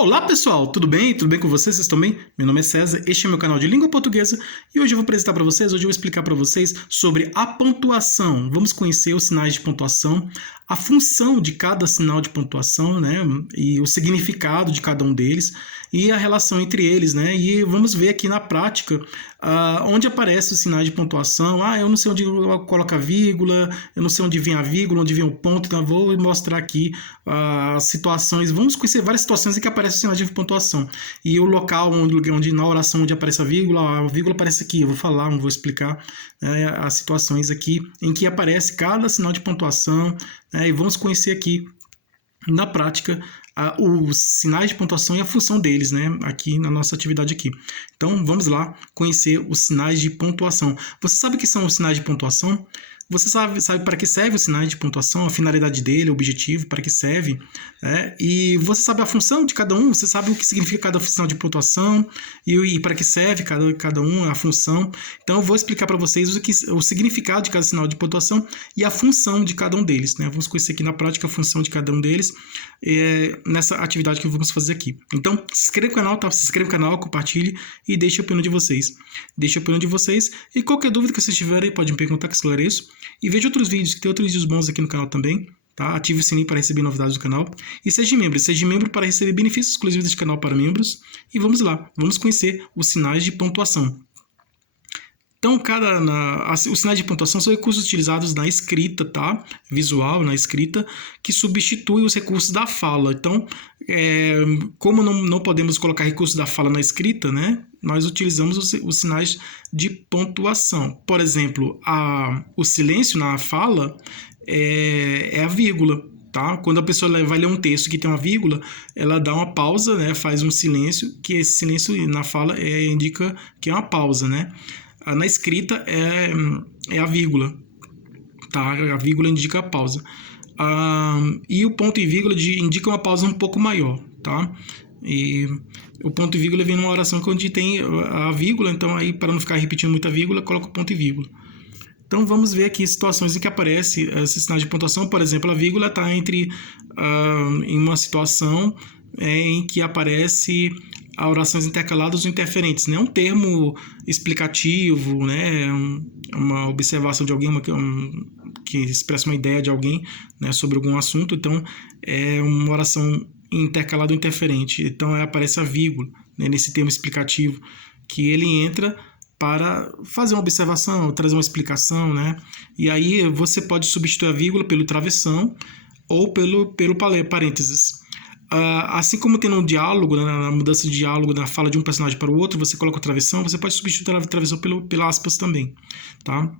Olá pessoal, tudo bem? Tudo bem com vocês? Vocês estão bem? Meu nome é César, este é meu canal de língua portuguesa e hoje eu vou apresentar para vocês, hoje eu vou explicar para vocês sobre a pontuação. Vamos conhecer os sinais de pontuação, a função de cada sinal de pontuação, né? E o significado de cada um deles e a relação entre eles, né? E vamos ver aqui na prática onde aparecem os sinais de pontuação. Eu não sei onde coloca a vírgula, eu não sei onde vem a vírgula, onde vem o ponto, então eu vou mostrar aqui as situações. Vamos conhecer várias situações em que aparece o sinal de pontuação. E o local onde na oração onde aparece a vírgula aparece aqui. Eu vou falar, não vou explicar as situações aqui em que aparece cada sinal de pontuação, e vamos conhecer aqui na prática os sinais de pontuação e a função deles, né, aqui na nossa atividade aqui. Então, vamos lá conhecer os sinais de pontuação. Você sabe o que são os sinais de pontuação? Você sabe para que serve os sinais de pontuação, a finalidade dele, o objetivo, para que serve, né? E você sabe a função de cada um, você sabe o que significa cada sinal de pontuação e para que serve cada um, a função. Então, eu vou explicar para vocês o significado de cada sinal de pontuação e a função de cada um deles, né? Vamos conhecer aqui na prática a função de cada um deles nessa atividade que vamos fazer aqui. Então, se inscreva no canal, tá? Se inscreva no canal, compartilhe e deixe a opinião de vocês. Deixe a opinião de vocês e qualquer dúvida que vocês tiverem, pode me perguntar que esclareço. E veja outros vídeos, que tem outros vídeos bons aqui no canal também, tá? Ative o sininho para receber novidades do canal. E seja membro para receber benefícios exclusivos deste canal para membros. E vamos lá, vamos conhecer os sinais de pontuação. Então, os sinais de pontuação são recursos utilizados na escrita, tá? Visual, na escrita, que substitui os recursos da fala. Então, como não podemos colocar recursos da fala na escrita, né? Nós utilizamos os sinais de pontuação. Por exemplo, o silêncio na fala é a vírgula. Tá? Quando a pessoa vai ler um texto que tem uma vírgula, ela dá uma pausa, né? Faz um silêncio, que esse silêncio na fala indica que é uma pausa, né? Na escrita é a vírgula, tá? A vírgula indica a pausa. E o ponto e vírgula indica uma pausa um pouco maior, tá? E o ponto e vírgula vem numa oração onde tem a vírgula, então aí para não ficar repetindo muita vírgula, coloca o ponto e vírgula. Então vamos ver aqui situações em que aparece esse sinal de pontuação. Por exemplo, a vírgula está em uma situação em que aparece orações intercaladas ou interferentes, né? Um termo explicativo, né? Uma observação de alguém, que expressa uma ideia de alguém, né? Sobre algum assunto. Então, é uma oração intercalada ou interferente. Então, aparece a vírgula, né? Nesse termo explicativo, que ele entra para fazer uma observação, trazer uma explicação, né? E aí você pode substituir a vírgula pelo travessão ou pelo parênteses. Assim como tem no diálogo, na mudança de diálogo, na fala de um personagem para o outro, você coloca a travessão, você pode substituir a travessão pela aspas também, tá?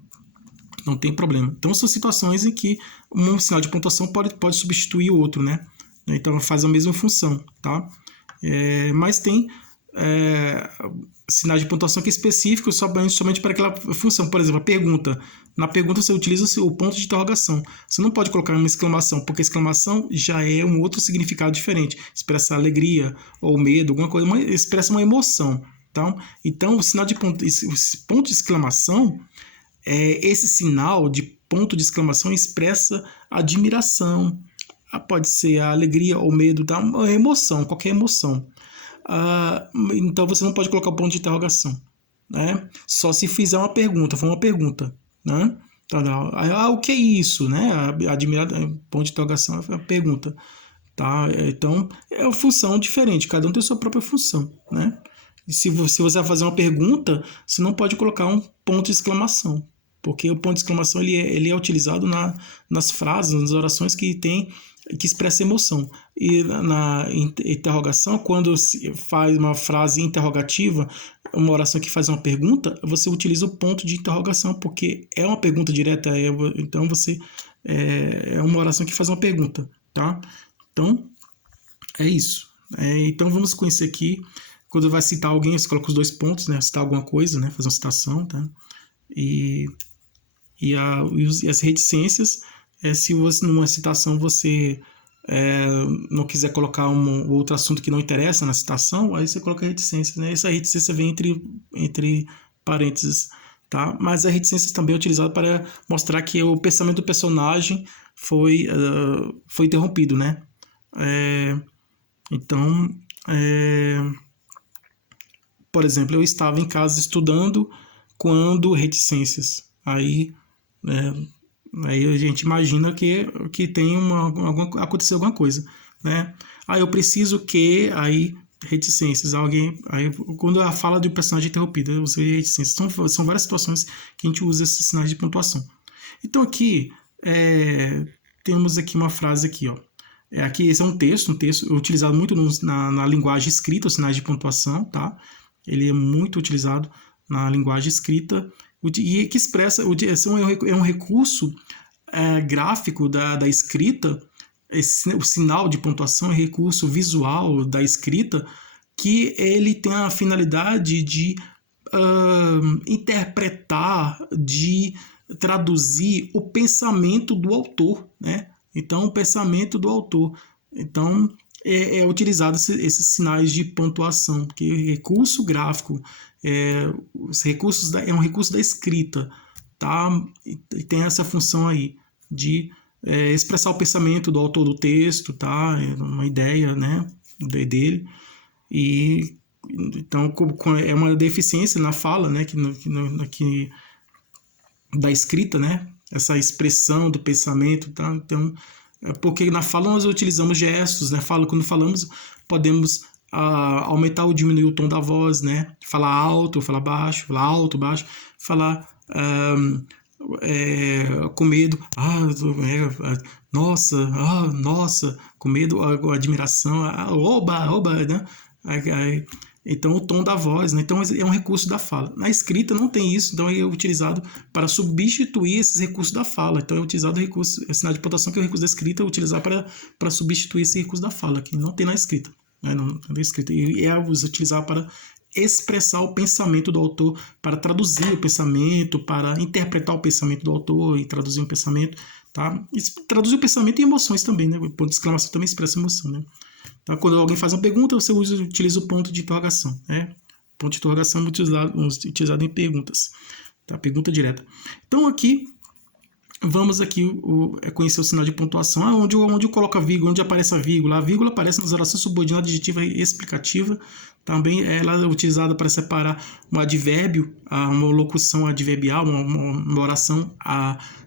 Não tem problema. Então, são situações em que um sinal de pontuação pode substituir o outro, né? Então, faz a mesma função, tá? Mas tem sinais de pontuação que é específico somente para aquela função. Por exemplo, a pergunta. Na pergunta você utiliza o ponto de interrogação. Você não pode colocar uma exclamação, porque exclamação já é um outro significado diferente. Expressa alegria ou medo, alguma coisa, expressa uma emoção. Então o sinal de ponto de exclamação, esse sinal de ponto de exclamação expressa admiração. Pode ser a alegria ou medo, tá? Uma emoção, qualquer emoção. Então você não pode colocar o ponto de interrogação, né? Só se fizer uma pergunta, for uma pergunta, né? O que é isso, né? Ponto de interrogação é uma pergunta, tá? Então é uma função diferente, cada um tem a sua própria função, né? E se você vai fazer uma pergunta, você não pode colocar um ponto de exclamação, porque o ponto de exclamação ele é utilizado nas frases, nas orações que expressa emoção. E na interrogação, quando se faz uma frase interrogativa, uma oração que faz uma pergunta, você utiliza o ponto de interrogação, porque é uma pergunta direta, então você é uma oração que faz uma pergunta, tá? Então, é isso. Então, vamos conhecer aqui, quando vai citar alguém, você coloca os dois pontos, né? Citar alguma coisa, né? Fazer uma citação, tá? E as reticências, se você, numa citação você não quiser colocar um outro assunto que não interessa na citação, aí você coloca reticência, né? Essa reticência vem entre parênteses, tá? Mas a reticência também é utilizada para mostrar que o pensamento do personagem foi interrompido, né? Então, Por exemplo, eu estava em casa estudando quando reticências. Aí a gente imagina que tem aconteceu alguma coisa, né? Aí eu preciso que, aí reticências, aí quando a fala de um personagem interrompida, eu usei reticências. São várias situações que a gente usa esses sinais de pontuação. Então aqui temos aqui uma frase aqui, ó. Aqui esse é um texto utilizado muito na linguagem escrita, os sinais de pontuação, tá? Ele é muito utilizado na linguagem escrita e que expressa, é um recurso gráfico da escrita, o sinal de pontuação é um recurso visual da escrita que ele tem a finalidade de interpretar, de traduzir o pensamento do autor, né? Então, o pensamento do autor. Então, é utilizado esses sinais de pontuação, porque recurso gráfico é um recurso da escrita, tá? E tem essa função aí de expressar o pensamento do autor do texto, tá? Uma ideia, né, dele. E então é uma deficiência na fala, né, que da escrita, né? Essa expressão do pensamento, tá? Então, porque na fala nós utilizamos gestos, né? Quando falamos, podemos aumentar ou diminuir o tom da voz, né? Falar alto, falar alto, baixo, falar com medo, nossa, com medo, admiração, oba, né? Então, o tom da voz, né? Então, é um recurso da fala. Na escrita não tem isso, então é utilizado para substituir esses recursos da fala. Então, é utilizado o recurso, sinal de pontuação, que é o recurso da escrita, utilizar para substituir esse recurso da fala, que não tem na escrita. Né? Não tem na escrita. E é utilizar para expressar o pensamento do autor, para traduzir o pensamento, para interpretar o pensamento do autor e traduzir o pensamento, tá? Traduzir o pensamento e emoções também, né? O ponto de exclamação também expressa emoção, né? Tá? Quando alguém faz uma pergunta, você utiliza o ponto de interrogação, né? O ponto de interrogação é utilizado em perguntas, tá? Pergunta direta. Então aqui vamos aqui conhecer o sinal de pontuação, onde eu coloco a vírgula, onde aparece a vírgula. A vírgula aparece nas orações subordinadas adjetiva e explicativa. Também ela é utilizada para separar um advérbio, uma locução adverbial, uma oração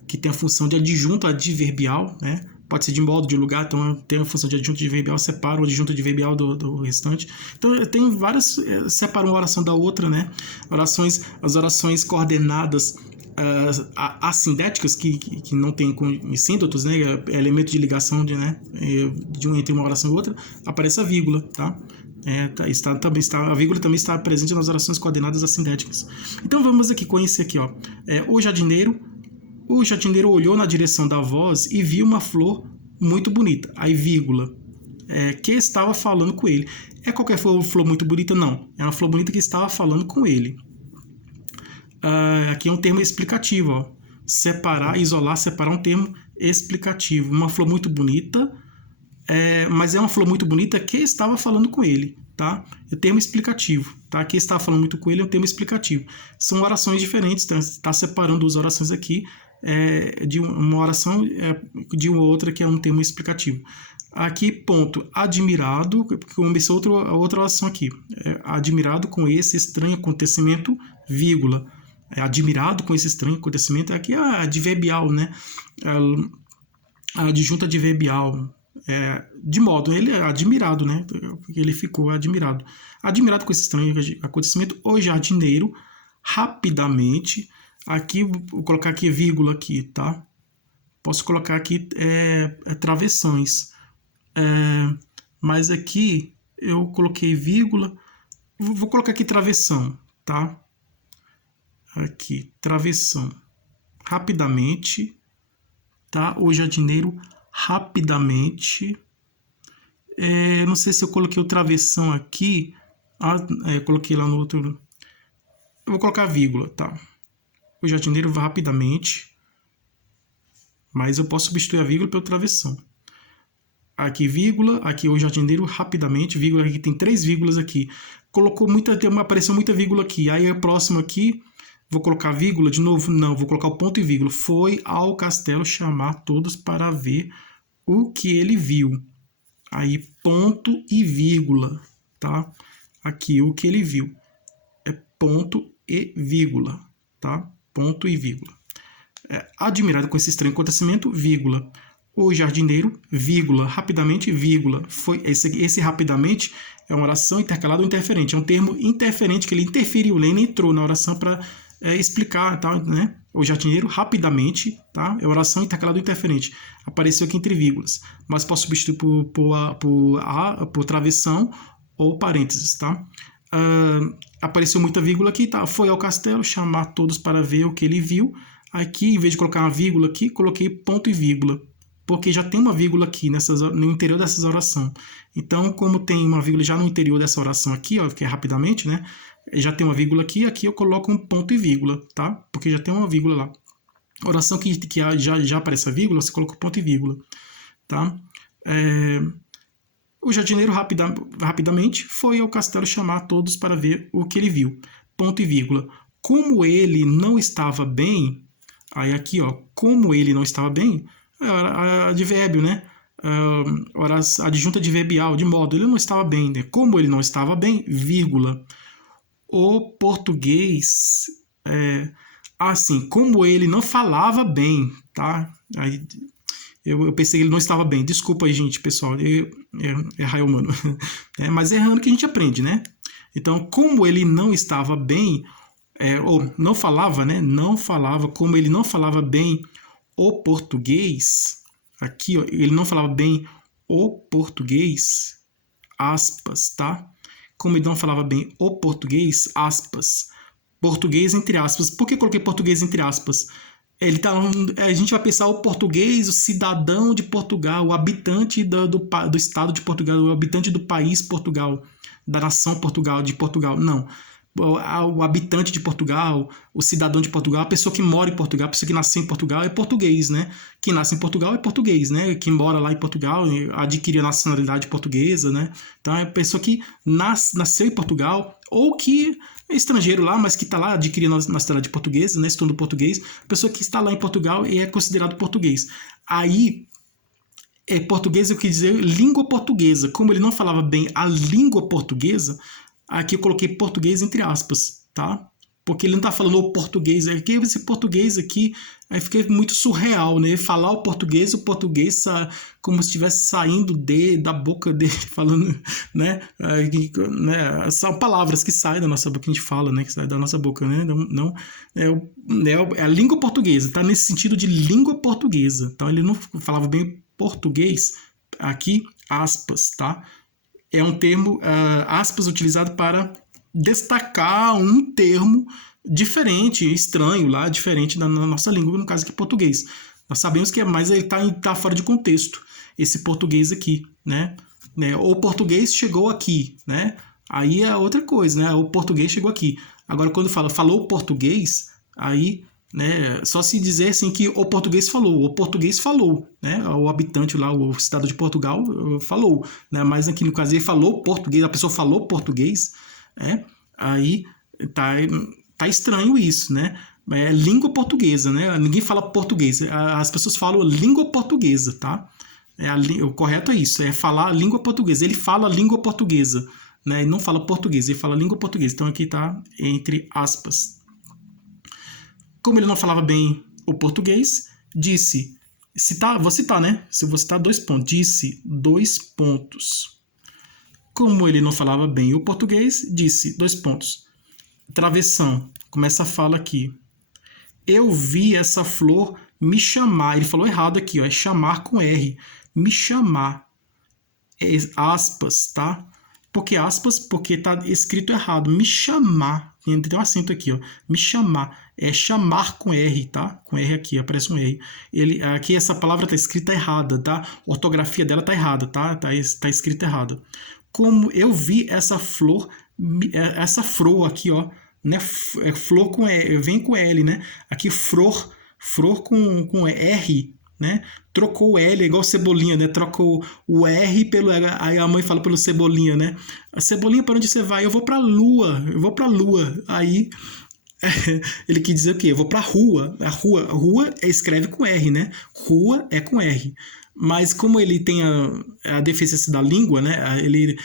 que tem a função de adjunto adverbial, né? Pode ser de modo, de lugar, então tem a função de adjunto adverbial, separa o adjunto adverbial do restante. Então tem várias, separa uma oração da outra, né? As orações coordenadas assindéticas, que não tem síndrotos, né? Elemento de ligação entre uma oração e outra, aparece a vírgula, tá? A vírgula também está presente nas orações coordenadas assindéticas. Então vamos aqui conhecer aqui, ó. O jardineiro olhou na direção da voz e viu uma flor muito bonita. Aí vírgula, que estava falando com ele. É qualquer flor muito bonita? Não. É uma flor bonita que estava falando com ele. Aqui é um termo explicativo, ó. Isolar, separar um termo explicativo. Uma flor muito bonita, mas é uma flor muito bonita que estava falando com ele, tá? É termo explicativo, tá? Que estava falando muito com ele é um termo explicativo. São orações diferentes, tá separando as orações aqui de uma oração de uma outra que é um termo explicativo. Aqui, ponto, admirado, começou outra oração aqui. Admirado com esse estranho acontecimento, vírgula. Admirado com esse estranho acontecimento, aqui é adverbial, né? A adjunta adverbial, de modo, ele é admirado, né? Ele ficou admirado. Admirado com esse estranho acontecimento, o jardineiro, rapidamente, aqui, vou colocar aqui vírgula aqui, tá? Posso colocar aqui travessões, mas aqui eu coloquei vírgula, vou colocar aqui travessão, tá? Aqui, travessão, rapidamente, tá? O jardineiro, rapidamente, não sei se eu coloquei o travessão aqui, coloquei lá no outro, eu vou colocar vírgula, tá? O jardineiro vai rapidamente, mas eu posso substituir a vírgula pelo travessão. Aqui vírgula, aqui o jardineiro rapidamente, vírgula, aqui tem 3 vírgulas aqui. Apareceu muita vírgula aqui, aí o próximo aqui, vou colocar vírgula de novo? Não, vou colocar o ponto e vírgula. Foi ao castelo chamar todos para ver o que ele viu. Aí ponto e vírgula, tá? Aqui o que ele viu é ponto e vírgula, tá? Ponto e vírgula. Admirado com esse estranho acontecimento, vírgula. O jardineiro, vírgula, rapidamente, vírgula. Foi esse rapidamente é uma oração intercalada ou interferente. É um termo interferente que ele interferiu, ele entrou na oração para explicar, tá, né? O jardineiro, rapidamente, tá? É oração intercalada ou interferente. Apareceu aqui entre vírgulas, mas posso substituir por travessão ou parênteses, tá? Apareceu muita vírgula aqui, tá? Foi ao castelo chamar todos para ver o que ele viu. Aqui, em vez de colocar uma vírgula aqui, coloquei ponto e vírgula, porque já tem uma vírgula aqui no interior dessas orações. Então, como tem uma vírgula já no interior dessa oração aqui, ó, que é rapidamente, né? Já tem uma vírgula aqui eu coloco um ponto e vírgula, tá? Porque já tem uma vírgula lá. Oração que já aparece a vírgula, você coloca ponto e vírgula, tá? O jardineiro rapidamente foi ao castelo chamar todos para ver o que ele viu. Ponto e vírgula. Como ele não estava bem, aí aqui, ó, como ele não estava bem, advérbio, né? Adjunta adverbial, de modo, ele não estava bem, né? Como ele não estava bem, vírgula. O português, assim, como ele não falava bem, tá? Aí, eu pensei que ele não estava bem. Desculpa aí, gente, pessoal. Errar humano. Mas é errando que a gente aprende, né? Então, como ele não estava bem, ou não falava, né? Não falava, como ele não falava bem o português, aqui, ó, ele não falava bem o português, aspas, tá? Como ele não falava bem o português, aspas. Português entre aspas. Por que coloquei português entre aspas? A gente vai pensar o português, o cidadão de Portugal, o habitante do estado de Portugal, o habitante do país Portugal, da nação Portugal, de Portugal. Não. O habitante de Portugal, o cidadão de Portugal, a pessoa que mora em Portugal, a pessoa que nasceu em Portugal é português, né? Quem nasce em Portugal é português, né? Quem mora lá em Portugal adquire a nacionalidade portuguesa, né? Então é a pessoa que nasceu em Portugal ou que é estrangeiro lá, mas que está lá adquirindo a nacionalidade portuguesa, né? Estudando português, a pessoa que está lá em Portugal e é considerado português. Aí, português eu quis dizer língua portuguesa. Como ele não falava bem a língua portuguesa, aqui eu coloquei português entre aspas, tá? Porque ele não está falando o português, aqui esse português aqui, aí fica muito surreal, né? Falar o português como se estivesse saindo da boca dele, falando, né? São palavras que saem da nossa boca, que a gente fala, né? Que saem da nossa boca, né? Não é a língua portuguesa, tá nesse sentido de língua portuguesa. Então ele não falava bem português, aqui, aspas, tá? É um termo, aspas, utilizado para destacar um termo diferente, estranho lá, diferente da nossa língua, no caso aqui português. Nós sabemos que mas ele tá fora de contexto, esse português aqui, né? O português chegou aqui, né? Aí é outra coisa, né? O português chegou aqui. Agora, quando falou português, aí, né, só se dizer assim que o português falou, né? O habitante lá, o cidadão de Portugal falou, né? Mas aqui no caso ele falou português, a pessoa falou português, aí tá estranho isso, né? É língua portuguesa, né? Ninguém fala português, as pessoas falam língua portuguesa, tá? O correto é isso, é falar língua portuguesa. Ele fala língua portuguesa, né? Ele não fala português, ele fala língua portuguesa. Então aqui tá entre aspas. Como ele não falava bem o português, disse, vou citar, né? Se vou citar 2 pontos, disse 2 pontos. Como ele não falava bem o português, disse 2 pontos. Travessão, começa a fala aqui. Eu vi essa flor me chamar. Ele falou errado aqui, ó, é chamar com R. Me chamar. Aspas, tá? Por que aspas? Porque tá escrito errado. Me chamar. Tem um acento aqui, ó. Me chamar. É chamar com R, tá? Com R aqui, aparece um R. Aqui essa palavra tá escrita errada, tá? A ortografia dela tá errada, tá? Tá escrita errada. Como eu vi essa flor aqui, ó, né? Flor com E, vem com L, né? Aqui flor com R, né? Trocou o L, é igual cebolinha, né? Trocou o R pelo R, aí a mãe fala pelo cebolinha, né? A cebolinha, para onde você vai? Eu vou pra lua. Aí ele quis dizer o quê? Eu vou pra rua. Rua escreve com R, né? Rua é com R. Mas como ele tem a deficiência da língua, né? Ele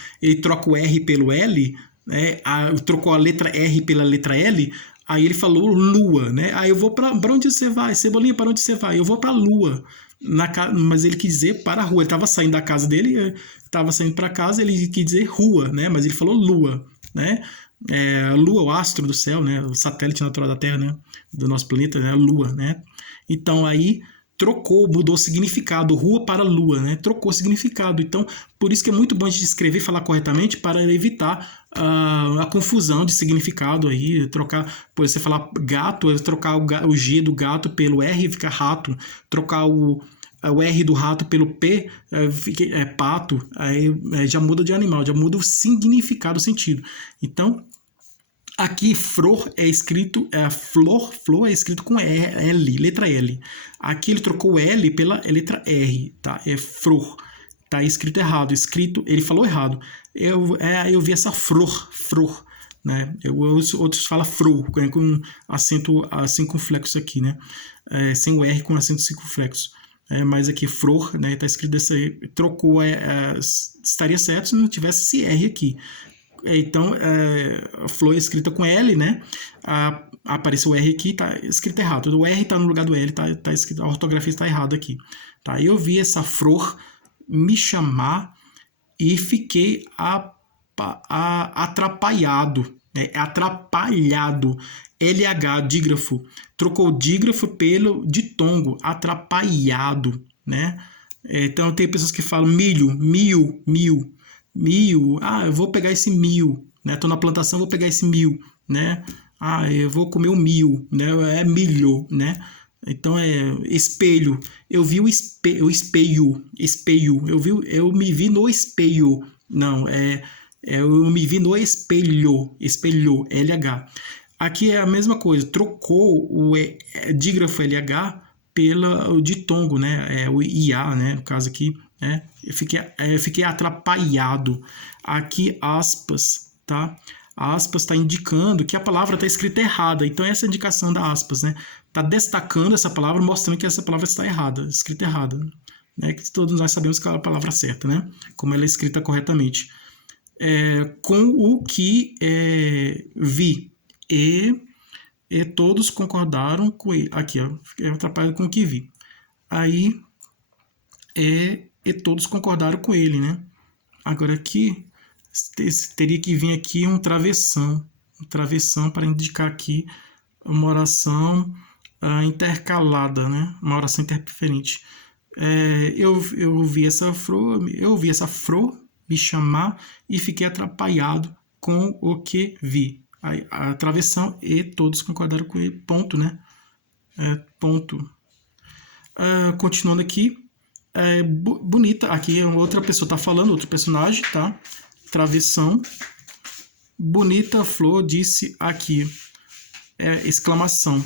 troca o R pelo L, né? Trocou a letra R pela letra L, aí ele falou lua, né? Aí eu vou para onde você vai? Cebolinha, para onde você vai? Eu vou para a lua. Mas ele quis dizer para a rua. Ele estava saindo da casa dele, estava saindo para casa, ele quis dizer rua, né? Mas ele falou lua, né? Lua, o astro do céu, né? O satélite natural da Terra, né? Do nosso planeta, né? A lua, né? Então aí mudou o significado, rua para lua, né? Trocou o significado. Então, por isso que é muito bom a gente escrever e falar corretamente para evitar a confusão de significado aí, por você falar gato, trocar o G do gato pelo R fica rato, trocar o R do rato pelo P é pato, aí já muda de animal, já muda o significado, o sentido. Então, aqui, flor é escrito, flor é escrito com L, letra L. Aqui ele trocou o L pela letra R, tá? É flor. Tá escrito errado, ele falou errado. Eu vi essa flor, né? Outros falam flor, com acento circunflexo aqui, né? Sem o R com acento circunflexo. Mas aqui flor, né? Tá escrito dessa, trocou, estaria certo se não tivesse esse R aqui. Então, a flor é escrita com L, né? Apareceu o R aqui, tá escrito errado. O R tá no lugar do L, tá escrito, a ortografia está errada aqui. Tá? Eu vi essa flor me chamar e fiquei atrapalhado. Atrapalhado. LH, dígrafo. Trocou o dígrafo pelo ditongo. Atrapalhado, né? Então, tem pessoas que falam milho. Eu vou pegar esse mil, né? Tô na plantação, vou pegar esse mil, né? Eu vou comer o mil, né? É milho, né? Então espelho. Eu vi o espelho. Eu me vi no espelho. Não, eu me vi no espelho, LH. Aqui é a mesma coisa, trocou o dígrafo LH o ditongo, né? O IA, né? No caso aqui, né? Eu fiquei atrapalhado. Aqui, aspas, tá? A aspas está indicando que a palavra está escrita errada. Então, essa é a indicação da aspas, né? Está destacando essa palavra, mostrando que essa palavra está errada, escrita errada. Né? Que todos nós sabemos que é a palavra certa, né? Como ela é escrita corretamente. Com o que vi. E todos concordaram com ele. Aqui, ó. Fiquei atrapalhado com o que vi. Aí, e todos concordaram com ele, né? Agora aqui, teria que vir aqui um travessão para indicar aqui uma oração intercalada, né? Uma oração interferente. Eu vi essa flor me chamar e fiquei atrapalhado com o que vi. A travessão e todos concordaram com ele, ponto, né? Ponto. Continuando aqui, bonita, aqui outra pessoa está falando, outro personagem, tá? Travessão. Bonita flor disse aqui, exclamação.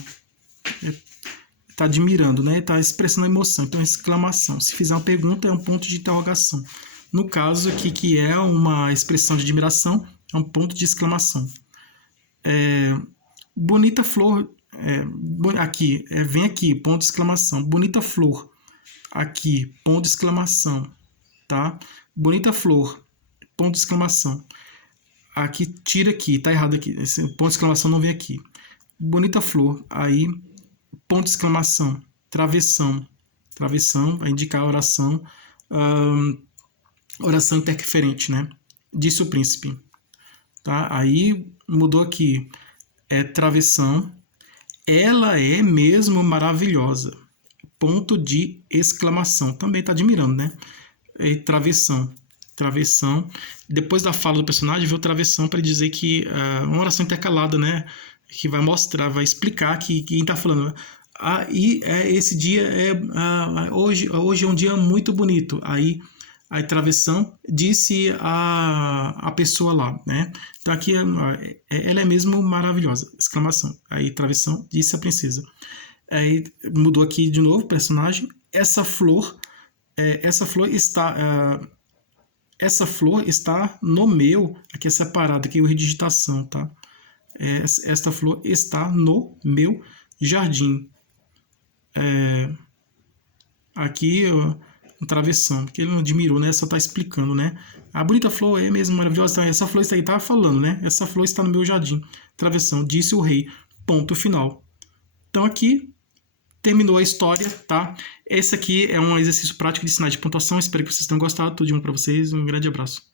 Tá admirando, né? Tá expressando emoção, então exclamação. Se fizer uma pergunta, é um ponto de interrogação. No caso aqui, que é uma expressão de admiração, é um ponto de exclamação. Bonita flor, aqui, vem aqui, ponto de exclamação. Bonita flor, aqui, ponto de exclamação, tá? Bonita flor, ponto de exclamação. Aqui, tira aqui, tá errado aqui, esse ponto de exclamação não vem aqui. Bonita flor, aí, ponto de exclamação, travessão, vai indicar a oração, oração interferente, né? Disse o príncipe, tá? Aí, mudou aqui, travessão, ela é mesmo maravilhosa, ponto de exclamação, também tá admirando, né? Travessão, depois da fala do personagem, veio o travessão para dizer que uma oração intercalada, né? Que vai mostrar, vai explicar que quem tá falando. Esse dia hoje é um dia muito bonito. Aí a travessão disse a pessoa lá, né? Então aqui ela é mesmo maravilhosa, exclamação. Aí travessão disse a princesa. Aí mudou aqui de novo o personagem. Essa flor está no meu, aqui é separado, aqui o redigitação, tá? Esta flor está no meu jardim. Aqui um travessão, porque ele não admirou, né? Só tá explicando, né? A bonita flor é mesmo maravilhosa. Essa flor está aí, tava falando, né? Essa flor está no meu jardim. Travessão, disse o rei. Ponto final. Então aqui terminou a história, tá? Esse aqui é um exercício prático de sinais de pontuação. Espero que vocês tenham gostado. Tudo de bom para vocês. Um grande abraço.